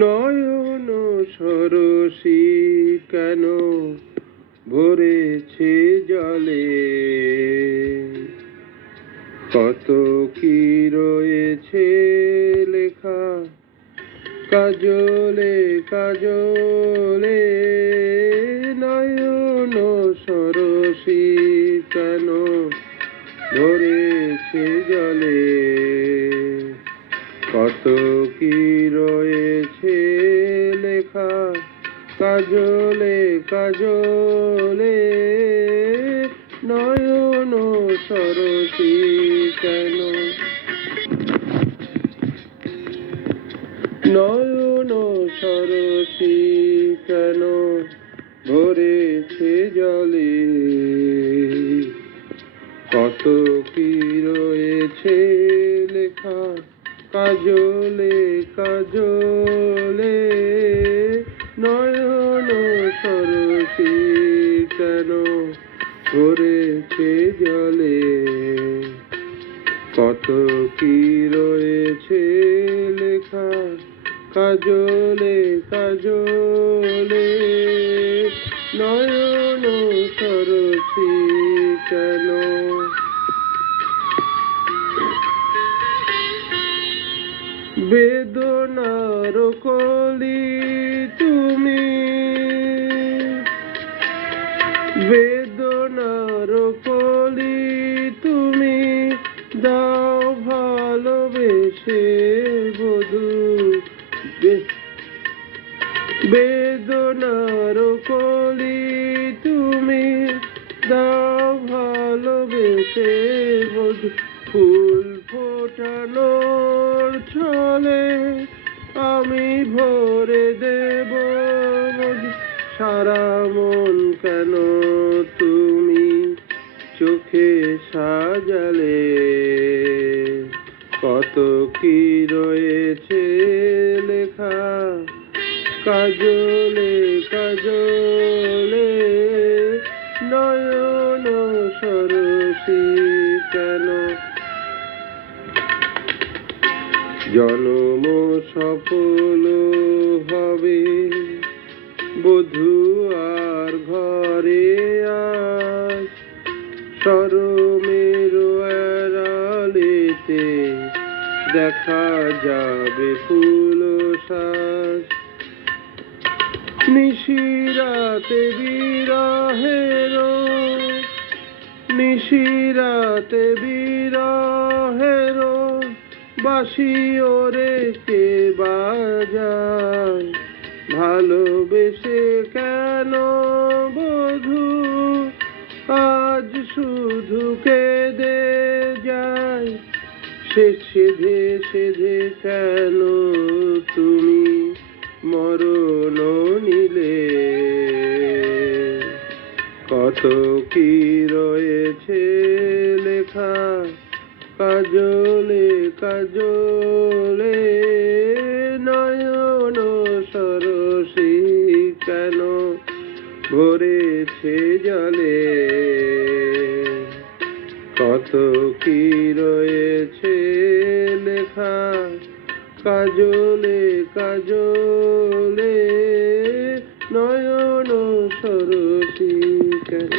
নয়ন সরসী কেন ভরেছে জলে, কত কি রয়েছে লেখা কাজলে কাজলে। নয়ন সরসী কেন ভরেছে জলে, কত কি রয়েছে লেখা কাজলে কাজলে। নয়ন সরসী কেন, নয়ন সরসী কেন ভরেছে জলে, কত কি রয়েছে লেখা কাজলে কাজলে। নয়ন সরসী কেন ভরেছে জলে, কত কি রয়েছে লেখা কাজলে কাজলে। নয়ন সরসী কেন। বেদনার কলি তুমি, বেদনার কলি তুমি, দাও ভালোবেসে বধূ। বেদনার কলি তুমি, দাও ভালোবেসে বধূ। ফুল ফোটানোর ছলে আমি ভরে দেব বধূ। সারা মন কেন তুমি চোখে সাজালে, কত কি রয়েছে লেখা কাজলে কাজলে। নয়ন সরসী কেন। জনম সফল হবে বধূ আর ঘরে আজ, শরমের আড়ালেতে দেখা যাবে ফুল সাজ। নিশিরাতে বিরহের, নিশিরাতে বিরহের বাঁশি ওরে কে বাজায়। ভালোবেসে কেন বধূ আজ শুধু কেঁদে যায়। সে সেধে সেধে কেন তুমি মরণ নিলে, কত কি রয়েছে লেখা কাজলে কাজলে। নয়ন সরসী কেন ভরেছে জলে, কত কি রয়েছে লেখা কাজলে কাজলে। নয়ন সরসী কেন।